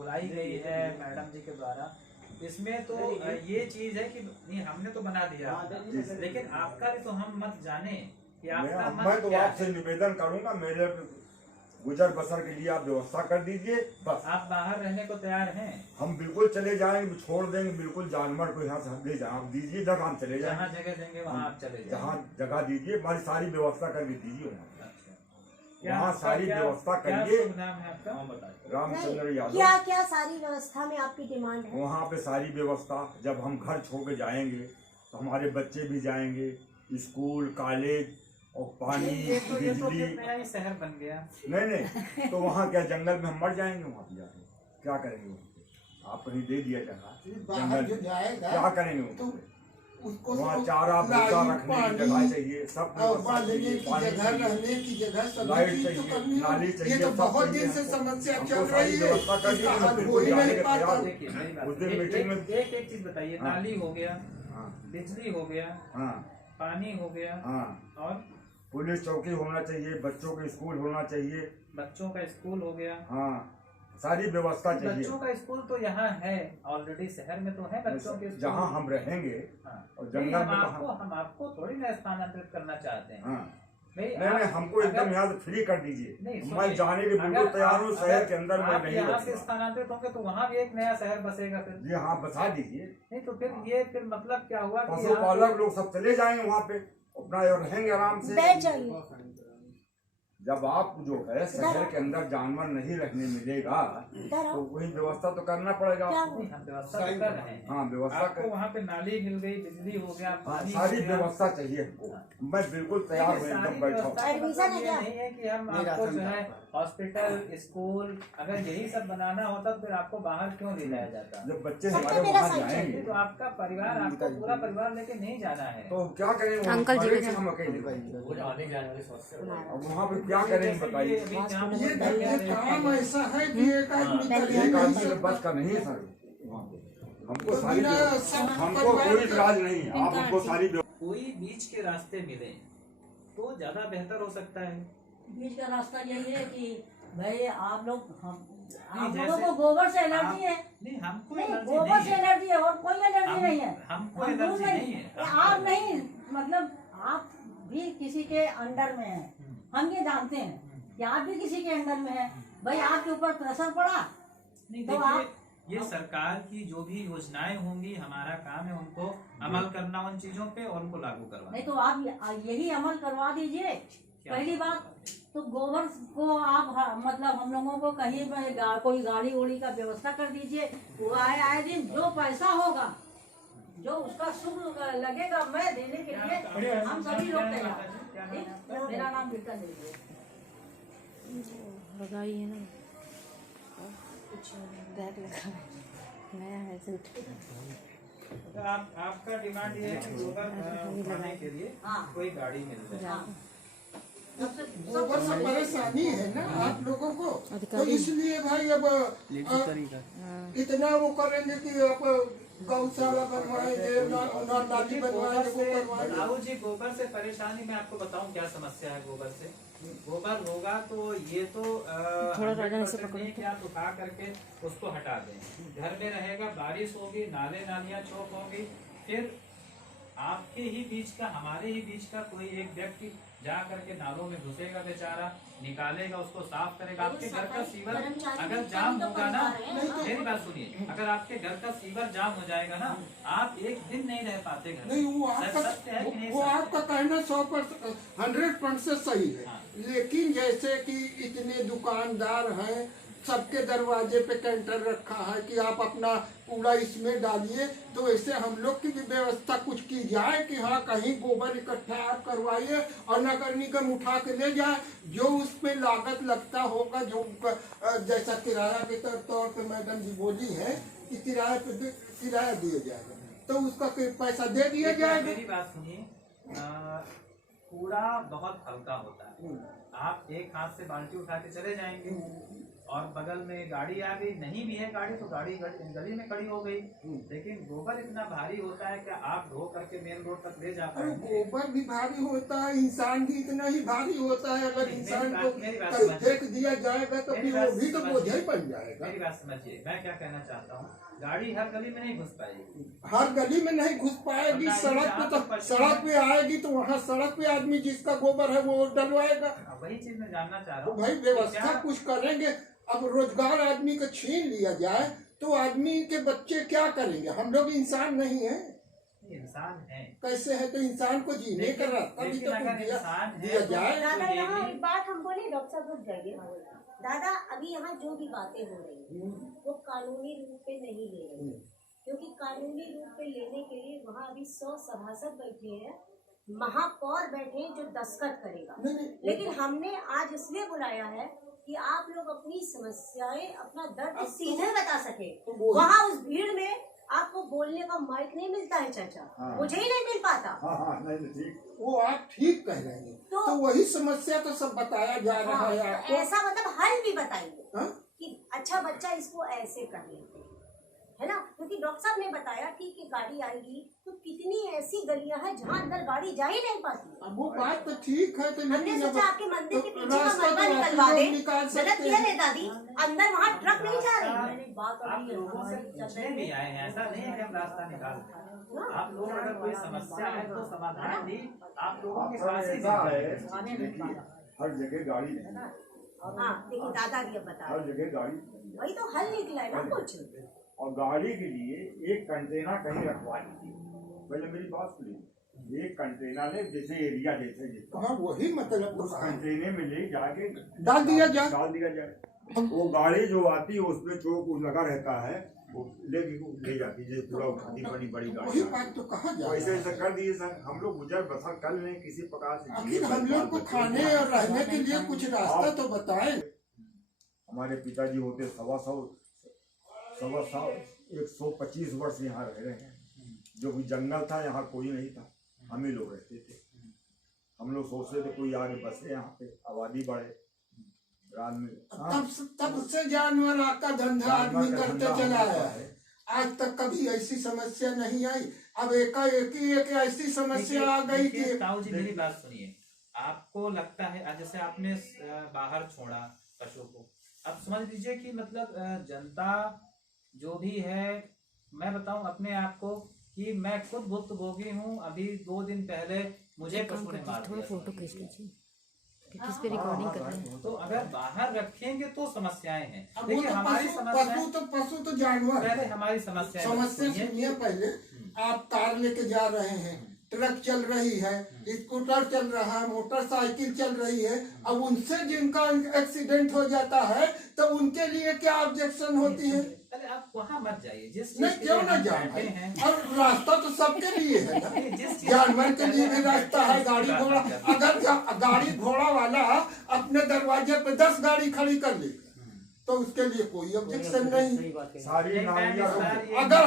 बुलाई गई है मैडम जी के द्वारा, इसमें तो ये चीज है कि नहीं हमने तो बना दिया, लेकिन आपका भी तो हम मत जाने कि आपका मत मैं तो क्या आपसे है। निवेदन करूंगा, मेरे गुजर बसर के लिए आप व्यवस्था कर दीजिए बस। आप बाहर रहने को तैयार हैं? हम बिल्कुल चले जाएंगे, छोड़ देंगे बिल्कुल जानवर को, यहाँ से ले जाए आप दीजिए जगह, हम चले जहाँ जाएंगे। जगह देंगे वहाँ आप चले जाएं। जहाँ जगह दीजिए, हमारी सारी व्यवस्था करके दीजिए वहाँ। क्या वहाँ आपका सारी क्या- व्यवस्था क्या करिए। शुभ नाम है आपका? रामचंद्र यादव। क्या क्या सारी व्यवस्था में आपकी डिमांड है? वहाँ पे सारी व्यवस्था, जब हम घर छोड़ के जाएंगे तो हमारे बच्चे भी जाएंगे, स्कूल कॉलेज और पानी ये तो बिजली। फिर नया ही शहर बन गया। नहीं तो वहाँ क्या जंगल में हम मर जाएंगे? वहाँ पे जाके क्या करेंगे? वहाँ पे आप कहीं दे दिया जगह, बाहर जो जंगल जाएगा क्या करेंगे? तो उसको वहाँ चारा भूसा रखने की जगह चाहिए, सब बांधने की जगह, रहने की जगह, सब लाइट चीज तो चाहिए, करनी नाली है। चाहिए, ये तो सब बहुत चाहिए दिन से हमको। समस्या हमको चल सारी रही है, व्यवस्था कर इसका दीजिए, हल हो बिल्कुल ही जाने नहीं के पाता। तैयार। देखिए मेरी बात, उस दिन मीटिंग में एक चीज बताइए, हाँ। नाली हो गया, हाँ बिजली हो गया, हाँ पानी हो गया, हाँ, और पुलिस चौकी होना चाहिए, बच्चों के स्कूल होना चाहिए, बच्चों का स्कूल हो गया। हाँ सारी व्यवस्था चाहिए। बच्चों का स्कूल तो यहाँ है ऑलरेडी, शहर में तो है बच्चों के स्कूल। जहाँ हम रहेंगे हाँ। और नहीं, जंगल में हम आपको थोड़ी ना स्थानांतरित करना चाहते हैं। हाँ नहीं, नहीं हमको एकदम यहाँ से फ्री कर दीजिए। नहीं, मैं जाने के बिल्कुल तैयार हूँ, शहर के अंदर मैं नहीं यहाँ से रहूँगा। स्थानांतरित होंगे तो वहाँ भी एक नया शहर बसेगा फिर। जी हाँ बसा दीजिए। नहीं तो फिर मतलब क्या हुआ कि पशुपालक लोग सब चले जाएंगे वहाँ पे, अपना रहेंगे आराम से। बैठ जाइए। जब आप जो है शहर के अंदर जानवर नहीं रखने मिलेगा तो वही व्यवस्था तो करना पड़ेगा आपको। नहीं, हम व्यवस्था तो कर रहे हैं। हाँ व्यवस्था आपको वहाँ पे नाली मिल गई, बिजली हो गया, हाँ, पानी सारी हो गया। व्यवस्था चाहिए हमको। मैं बिल्कुल तैयार हूँ, एकदम बैठा हूँ। एडमिशन है क्या? नहीं है कि हम आपको जो है हॉस्पिटल, स्कूल, अगर यही सब बनाना होता तो फिर आपको बाहर क्यों ले जाया जाता? जब बच्चे सबका हमारे मेरा वहाँ साइड जाएंगे तो आपका परिवार, आपको पूरा परिवार लेके नहीं जाना है। तो क्या करेंगे? अंकल जी करेंगे हम अकेले। अब वहाँ पे क्या करेंगे बताइए? ये काम ऐसा है कि एक आदमी कर ही एक नहीं आदमी से सकता। बस का नहीं है सर वहाँ पे। हमको तो सारी बिना सब हमको परिवार कोई के- इतराज नहीं है, आप हमको सारी कोई बीच के रास्ते मिले तो ज्यादा बेहतर हो सकता है। बीच का रास्ता यही है कि भाई आप लोग आप जैसे- लोगों को गोबर से एलर्जी है। नहीं हमको नहीं, एलर्जी गोबर नहीं से है। एलर्जी है और कोई एलर्जी नहीं है। हमको हम एलर्जी दूर नहीं है। आप नहीं, मतलब आप भी किसी के अंडर में हैं। हम ये जानते हैं कि आप भी किसी के अंडर में हैं। भाई आपके ऊपर प्रेशर पड़ा नहीं तो देखिए, आप ये सरकार की जो भी योजनाएं होंगी, हमारा काम है उनको अमल करना उन चीजों पे और उनको लागू करवाना। नहीं तो आप यही अमल करवा दीजिए। पहली बात तो गोबर को आप मतलब हम लोगों को कहीं पर कोई गाड़ी उड़ी का व्यवस्था कर दीजिए। वो आए दिन जो पैसा होगा, जो उसका शुभ लगेगा, मैं देने के लिए हम सभी लोग तैयार हैं। ठीक? मेरा नाम बिल्कुल नहीं है। लगाई है ना, बैग लगा है, नया है सूट। तो आपका डिमांड ये है कि गोबर उठाने के लिए हाँ। कोई गाड़ी मिल जाए। हाँ। गोबर से परेशानी है ना आप लोगों को, तो इसलिए भाई अब इतना वो करेंगे कि अब गौशाला बनवाएंगे, नाली बनवाएंगे, वो करवाएंगे। राहुल जी, गोबर से परेशानी मैं आपको बताऊं क्या समस्या है गोबर से। गोबर होगा तो ये तो थोड़ा राजा से 100% पकड़ो। नहीं कि आप उठा करके उसको हटा दें। घर में रहेगा, बारिश होगी, नाले नालियां चौक होगी, फिर आपके ही बीच का, हमारे ही बीच का कोई एक व्यक्ति जा करके नालों में घुसेगा, बेचारा निकालेगा, उसको साफ करेगा। आपके घर का सीवर अगर जाम होगा ना, मेरी बात सुनिए, अगर आपके घर का सीवर जाम हो जाएगा ना, आप एक दिन नहीं रह पाते घर में। नहीं वो आपका सत्य है कि नहीं वो सत्य? आपका कहना 100% सही है, लेकिन जैसे कि इतने दुकानदार हैं, सबके दरवाजे पे कैंटर रखा है कि आप अपना कूड़ा इसमें डालिए, तो ऐसे हम लोग की भी व्यवस्था कुछ की जाए कि हाँ कहीं गोबर इकट्ठा आप करवाइए और नगर निगम उठा के ले जाए। जो उसमें लागत लगता होगा, जो जैसा किराया के तौर पे मैडम जी बोली है कि किराया दिया जाएगा, तो उसका पैसा दे दिया जाएगा। मेरी बात सुनिए, कूड़ा बहुत हल्का होता है। आप एक हाथ से बाल्टी उठा के चले जाएंगे और बगल में गाड़ी आ गई, नहीं भी है गाड़ी तो गाड़ी गली में खड़ी हो गई। लेकिन गोबर इतना भारी होता है कि आप धो करके मेन रोड तक ले जा पाएंगे? गोबर भी भारी होता है, इंसान भी इतना ही भारी होता है। अगर इंसान को मेरी बात कहीं समझिए। फेंक दिया जाएगा तो फिर वो भी तो बोझा ही बन जाएगा। मेरी बात समझिए, मैं क्या कहना चाहता हूँ, गाड़ी हर गली में नहीं घुस पाएगी। हर गली में नहीं घुस पाएगी, सड़क पे तो सड़क पे आएगी तो वहाँ सड़क पे आदमी जिसका गोबर है वो डलवाएगा। वही चीज मैं जानना चाह रहा तो हूँ भाई व्यवस्था कुछ करेंगे। अब रोजगार आदमी को छीन लिया जाए तो आदमी के बच्चे क्या करेंगे? हम लोग इंसान नहीं है, इंसान है। कैसे है? तो इंसान को जीने का रास्ता भी तो अगर दिया इंसान है दिया तो जाए। दादा यहाँ एक बात हम बोले, डॉक्टर साहब रुक जाइए। दादा अभी यहाँ जो भी बातें हो रही हैं वो कानूनी रूप पे नहीं ले रही हैं, क्योंकि कानूनी रूप पे लेने के लिए वहाँ अभी 100 सभासद बैठे हैं, महापौर बैठे हैं जो दस्तखत करेगा। लेकिन हमने आज इसलिए बुलाया है कि आप लोग अपनी समस्याएं, अपना दर्द सीधे बता सके। वहाँ उस भीड़ में आपको बोलने का माइक नहीं मिलता है चाचा। हाँ। मुझे ही नहीं मिल पाता। नहीं ठीक। वो आप ठीक कह रहे हैं। तो वही समस्या तो सब बताया जा रहा है तो आपको। ऐसा मतलब हल भी बताइए हाँ? कि अच्छा बच्चा इसको ऐसे कर लेते हैं, है ना? क्योंकि डॉक्टर साहब ने बताया ठीक है गाड़ी आएगी तो कितनी ऐसी गलियां हैं जहाँ अंदर गाड़ी जा ही नहीं पाती। अब वो बात तो ठीक है, तो हमने लेकिन सोचा अब आपके मंदिर के तो पीछे का रास्ता मलबा तो आप निकलवा लोग दे। निकाल गलत सकते किया हैं। है दादी, अंदर वहाँ ट्रक नहीं जा रही है। बात आप अभी लोगों से पूछने भी आए हैं, ऐसा नहीं है कि हम रास्ता निकालते हैं। आप लोग अगर कोई समस्या है तो समाधान भी आप लोगों के पास ही ऐसा है, आने नहीं देखिए, हर जगह गाड़ी नहीं है। हाँ देखिए दादा भी अब बता हर रहे जगह गाड़ी नहीं है। वही तो हल निकला है ना कुछ। और गाड़ी के लिए एक कंटेनर कहीं रखवा लीजिए। पहले मेरी बात सुनिए, एक कंटेनर ले, जैसे एरिया जैसे हाँ वही मतलब उस कंटेनर में ले जाके डाल दिया जाए। डाल दिया जाए। वो गाड़ी जो आती है उसमें चौक लगा रहता है, वो ले जाती है, पूरा उठाती बड़ी बड़ी वही गाड़ी। बात तो कहा जा ऐसे रहा ऐसे कर दिए सर, हम लोग गुजर बसर कर लें किसी प्रकार से। आखिर हम लोग को खाने और रहने के लिए कुछ रास्ता तो बताएं। हमारे पिताजी होते 125 वर्ष यहाँ रह रहे हैं। जो भी जंगल था यहाँ कोई नहीं था, हम ही लोग रहते थे। हम लोग सोचते थे कोई आगे बसे, यहाँ पे आबादी बढ़े। रात में तब से जानवर का धंधा आदमी जानवर का करते धंधा चला होता है। आज तक कभी ऐसी समस्या नहीं आई। अब एकाएक एक ऐसी समस्या आ गई कि ताऊ जी मेरी बात सुनिए, आपको लगता है आज जैसे आपने बाहर छोड़ा पशु को, अब समझ लीजिए कि मतलब जनता जो भी है, मैं बताऊं अपने आप को कि मैं खुद भुक्तभोगी हूं। अभी 2 दिन पहले मुझे पशु ने मार थोड़ा दिया। फोटो खींच लीजिए क्योंकि इस पे रिकॉर्डिंग कर रहे हैं। तो अगर बाहर रखेंगे तो समस्याएं हैं। अब वो देखिए तो हमारी समस्याएं, पशु तो जानवर पहले है। हमारी समस्या समस्या सुनिए पहले। आप कार लेके जा रहे हैं, ट्रक चल रही है, स्कूटर चल रहा है, मोटरसाइकिल चल रही है। अब उनसे जिनका एक्सीडेंट हो जाता है तो उनके लिए क्या ऑब्जेक्शन होती है? पहले आप वहाँ मत जाइए, जिस चीज नहीं के क्यों लिए ना हम जाए बैठे भाई? हैं। और रास्ता तो सबके लिए है ना। जिस चीज जानवर के लिए भी रास्ता है, गाड़ी घोड़ा। अगर गाड़ी घोड़ा वाला अपने दरवाजे पे 10 गाड़ी खड़ी कर ली तो उसके लिए कोई ऑब्जेक्शन नहीं। सारी नालियाँ अगर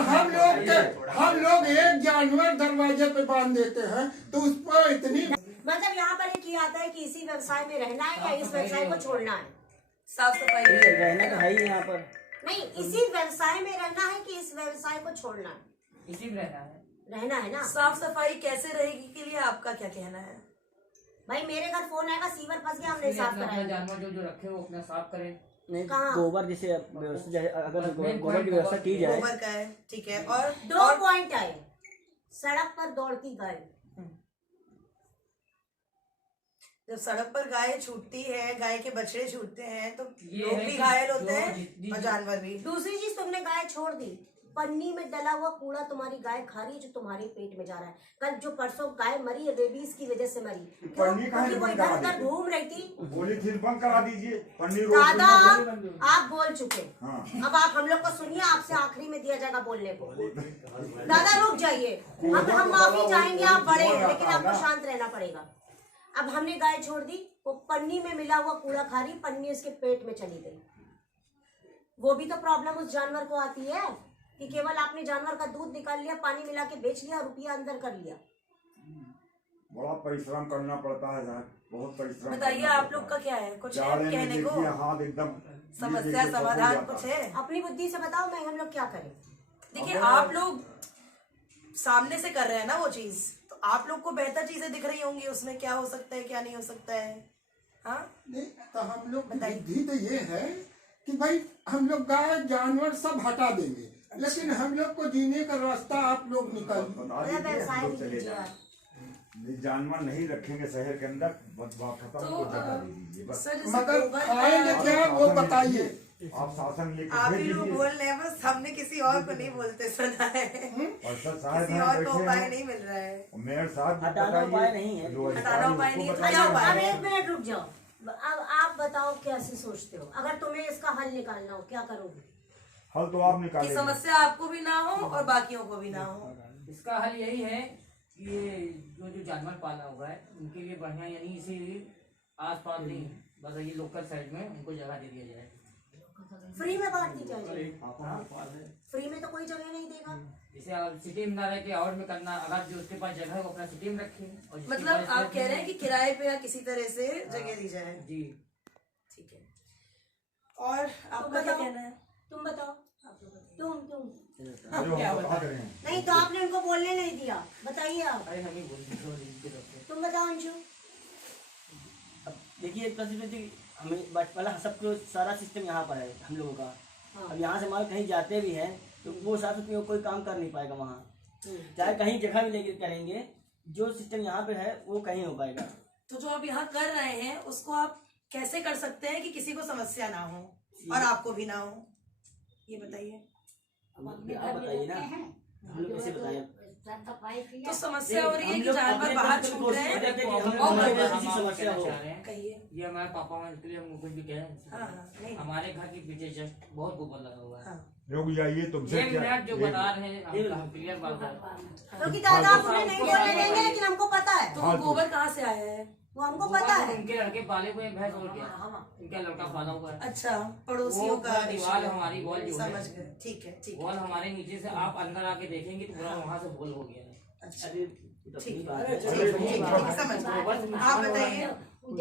हम लोग एक जानवर दरवाजे पे बांध देते हैं तो उस पर इतनी मतलब यहाँ पर एक ये आता है कि इसी व्यवसाय में रहना है या इस व्यवसाय को छोड़ना है? साफ सफाई रहना तो है ही यहाँ पर। नहीं, इसी व्यवसाय में रहना है कि इस व्यवसाय को छोड़ना है? इसी में रहना है ना। साफ सफाई कैसे रहेगी के लिए आपका क्या कहना है? भाई मेरे घर फोन आएगा, सीवर फंस गया, हम नहीं साफ कराएंगे। जानवर जो रखे वो अपना साफ करें। नहीं कहाँ? गोबर जैसे व्यवस्था, अगर गोबर की व्यवस्था की जाए। गोबर का है, ठीक है। और 2 पॉइंट आए। सड़क पर दौड़ती गाय, जब सड़क पर गाय छूटती है, गाय के बछड़े छूटते हैं तो लोग भी घायल होते हैं और जानवर भी। दूसरी चीज, तुमने गाय छोड़ दी, पन्नी में डला हुआ कूड़ा तुम्हारी गाय खा रही है जो तुम्हारे पेट में जा रहा है। कल जो परसों गाय मरी है रेबीज की वजह से मरी, क्यों? पन्नी कहाँ क्योंकि वो बंद इधर करा उधर दी? घूम रही थी। पॉलीथीन बंद करा दीजिए, पन्नी रोड दादा पे आप बोल चुके, हाँ। अब आप हम लोग को सुनिए, आपसे आखिरी में दिया जाएगा बोलने को। दादा रुक जाइए, हम माफी चाहेंगे, आप बड़े हैं लेकिन आपको शांत रहना पड़ेगा। अब हमने गाय छोड़ दी, वो पन्नी में मिला हुआ कूड़ा खा रही, पन्नी उसके पेट में चली गई। वो भी तो प्रॉब्लम उस जानवर को आती है कि केवल आपने जानवर का दूध निकाल लिया, पानी मिला के बेच लिया, रुपया अंदर कर लिया। बड़ा परिश्रम करना पड़ता है साहब, बहुत परिश्रम। बताइए आप लोग का क्या है, कुछ है जाड़े में कहने को? देखिए हाथ एकदम समस्या समाधान कुछ है? अपनी बुद्धि से बताओ मैं हम लोग क्या करें। देखिए आप लोग सामने से कर रहे हैं ना वो चीज, तो आप लोग को बेहतर चीजें दिख रही होंगी उसमें, क्या हो सकता है क्या नहीं हो सकता है। हाँ नहीं तो हम लोग की बताइए। बुद्धि तो ये है कि भाई हम लोग गाय जानवर सब हटा देंगे, लेकिन हम लोग को जीने का रास्ता आप लोग निकाल। बता दीजिए हम लोग चले जाएं। ये जानवर नहीं रखेंगे शहर के अंदर, खत्म तो, को जगह दे दीजिए बस। सर जैसे मगर गोबर खाएंगे का- क्या वो बताइए। आप शासन लेके आप भेज ही लोग दीजिए। बोल रहे हैं, बस हमने किसी और को नहीं बोलते सुना है। और सर साहब किसी हैं और को बैठे उपाय हैं। नहीं मिल रहा है। और मेयर साहब हटाना बताइए, उपाय नहीं है। जो हटाना अधिकारी उपाय उसको नहीं है, तो बताइए। क्या उपाय अब है? एक मिनट रुक जाओ। अब आप बताओ कैसे सोचते हो, अगर तुम्हें इसका हल निकालना हो क्या करोगे। हल तो आप कि निकालेंगे। समस्या आपको भी ना हो और बाकियों को भी ना हो। इसका हल यही है कि ये जो जानवर पाला हुआ है उनके लिए बढ़िया, यानी इसी आसपास नहीं, बस ये लोकल साइड में उनको जगह दे दिया जाए। फ्री में बांट दी जाए, फ्री में तो कोई जगह नहीं देगा। जैसे आप सिटी में ना रह के आउट में करना, अगर जो उसके पास जगह है वो अपना सिटी में रखे। और जिसके मतलब पास आप कह रहे हैं कि किराए पे या किसी तरह से जगह दी जाए। जी ठीक है, और आपका क्या बताओ। कहना है? तुम बताओ। तुम जो क्या हम बताएं? बता रहे हैं। नहीं तो आपने उनको बोलने नहीं दिया, बताइए आप। अरे हम ही बोलते हैं इनकी तरफ से। तुम बताओ अंशु। अब देखिए प्रसिद्ध हमें वाला सब कुछ सारा सिस्टम यहाँ पर है हम लोगों का। हाँ। अब यहाँ से माल कहीं जाते भी हैं तो वो साथ में कोई काम कर नहीं पाएगा वहाँ, चाहे कहीं जगह भी लेके करेंगे, जो सिस्टम यहाँ पे है वो कहीं हो पाएगा। तो जो आप यहाँ कर रहे हैं उसको आप कैसे कर सकते हैं कि किसी को समस्या ना हो और आपको भी ना हो, ये बताइए। आप बताइए ना, हम लोग कैसे बताएं। तो समस्या हो रही है कि जानवर बाहर छूट रहे हैं। समस्या हो। कहिए। ये हमारे पापा माँ के लिए हम कुछ भी कहें। हाँ हाँ नहीं हमारे घर के पीछे जस्ट बहुत गोबर लगा हुआ है। हाँ। रुक जाइए तुमसे एक क्या मिनट जो एक- बता रहे हैं हम क्लियर बात है। क्योंकि दादा आप उन्हें नहीं बोलने देंगे, लेकिन हमको पता है, तो वो गोबर कहाँ से आया है? वो हमको पता है। उनके लड़के पाले हुए हैं, भैंस और क्या, उनका लड़का पाला हुआ है। अच्छा, पड़ोसियों का वो दीवार हमारी वॉल जो है, समझ गए। ठीक है ठीक है। वॉल हमारे नीचे से आप अंदर आके देखेंगे तो पूरा वहाँ से वॉल हो गया है। अच्छा अरे ये तो अपनी ठीक बात है है। ठीक है, समझ गए। आप बताइए,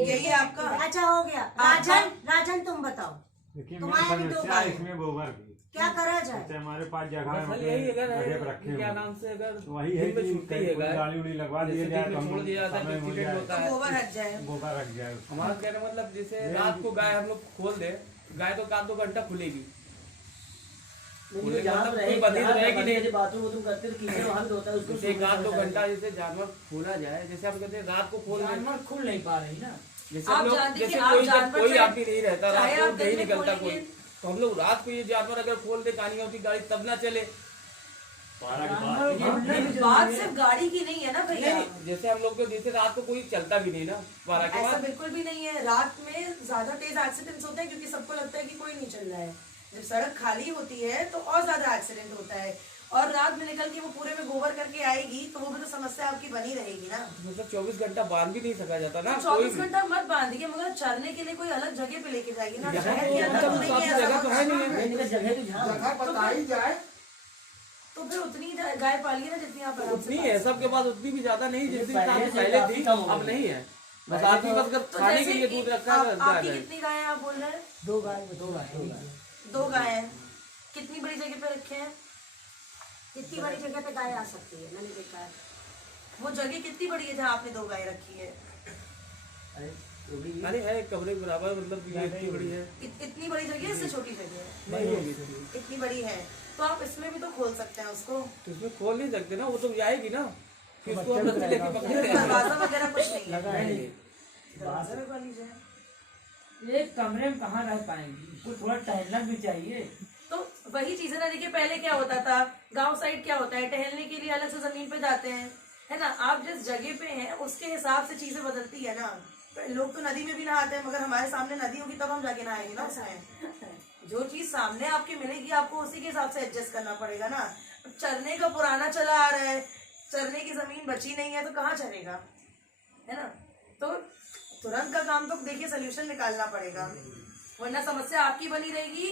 यही है आपका? अच्छा हो गया। राजन तुम बताओ, देखिए तुम्हारे भी मेरी दो समस्या है भाई। इसमें गोबर की। क्या करा जाए। जैसे हमारे पास जगह है बस यही अगर जगह पे रखे क्या हुए नाम से अगर तो वही है दिन में कि छुट्टी कहीं है कोई गाय, डाली उली लगवा दिए जैसे जाए दिन तो में हम छोड़ दिया जाता है समय तो मिल टिकट जाए, होता तो है। गोबर हट जाए। गोबर रख जाए उसको। हमारा कहने का मतलब जैसे रात को गाय हम लोग खोल दे, गाय तो का 2 घंटा खुलेगी। लेकिन जहाँ पे रहे, बंदी तो जहाँ रहेगी पे नहीं। जैसे बाथरूम वाथरूम करते तो कीचड़ वहाँ भी तो होता है, उसको जैसे एक आध 2 घंटा जैसे जानवर खोला जाए, जैसे हम कहते हैं रात को खोल दे। जानवर खुल नहीं पा रही ना। जैसे आप हम लोग जानते कि जैसे आप कोई जानवर कोई चाहे- आदमी नहीं रहता, चाहे रात आप को दिन नहीं में निकलता खोलेंगे। कोई, तो हम लोग रात को ये जानवर अगर खोल दे कानी होती गाड़ी तब ना चले। नहीं, बात सिर्फ गाड़ी की नहीं है ना भैया। नहीं, जैसे हम लोग को जैसे रात को कोई चलता भी नहीं ना 12 के ऐसा बाद। बिल्कुल भी नहीं है। रात में ज्यादा तेज एक्सीडेंट्स होते हैं क्योंकि सबको लगता है कि कोई नहीं चल रहा है। जब सड़क खाली होती है तो और ज्यादा एक्सीडेंट होता है, और रात में निकल के वो पूरे में गोबर करके आएगी तो वो भी तो समस्या आपकी बनी रहेगी ना। मतलब 24 घंटा बांध भी नहीं सका जाता ना। 24 घंटा मत बांधिए, मगर चरने के लिए कोई अलग जगह पे लेके जाइए ना। यहाँ शहर तो के अंदर तो मतलब नहीं है जगह ऐसा तो है कुछ। नहीं है। नहीं निकल जगह तो जहाँ जगह बताई जाए तो फिर उतनी गाय पालिए ना जितनी आप आराम उतनी से है पाल सबके पास, उतनी भी ज्यादा नहीं जितनी पहले से पहले काफी थी, कम हो अब गई। नहीं है। बस पहले आदमी तो- बस अगर तो खाने जैसे के लिए दूध रखा है तो आपकी जाए। कितनी गाय हैं आप बोल रहे हैं? 2 गाय 2 गाय हैं। कितनी बड़ी जगह पे रखे हैं? जितनी बड़ी जगह पे गाय आ सकती है, मैंने देखा है। वो जगह कितनी बड़ी है जहाँ आपने 2 गाय रखी है? अरे वो भी अरे है कमरे के बराबर, मतलब ये इतनी बड़ी है इतनी बड़ी जगह है, इससे छोटी जगह है? नहीं होगी थोड़ी। इतनी बड़ी है तो आप इसमें भी तो खोल सकते हैं उसको। तो इसमें खोल नहीं सकते ना, वो तो जाएगी ना, फिर उसको हम रस्सी लेके पकड़ते हैं। दरवाजा वगैरह कुछ नहीं है? लगा है ये। दरवाजा लगा लीजिए। एक कमरे में कहाँ रह पाएंगे, उसको थोड़ा टहलना भी चाहिए। तो वही चीज है ना। देखिए पहले क्या होता था, गांव साइड क्या होता है, टहलने के लिए अलग से जमीन पे जाते हैं, है ना। आप जिस जगह पे हैं उसके हिसाब से चीजें बदलती है ना। लोग तो नदी में भी नहाते हैं, मगर हमारे सामने नदी होगी तब हम जाके नहाएंगे ना उसमें। जो चीज सामने आपके मिलेगी आपको उसी के हिसाब से एडजस्ट करना पड़ेगा ना। चरने का पुराना चला आ रहा है, चरने की जमीन बची नहीं है तो कहाँ चरेगा, है ना। तो तुरंत का काम तो देखिए सोल्यूशन निकालना पड़ेगा, वरना समस्या आपकी बनी रहेगी।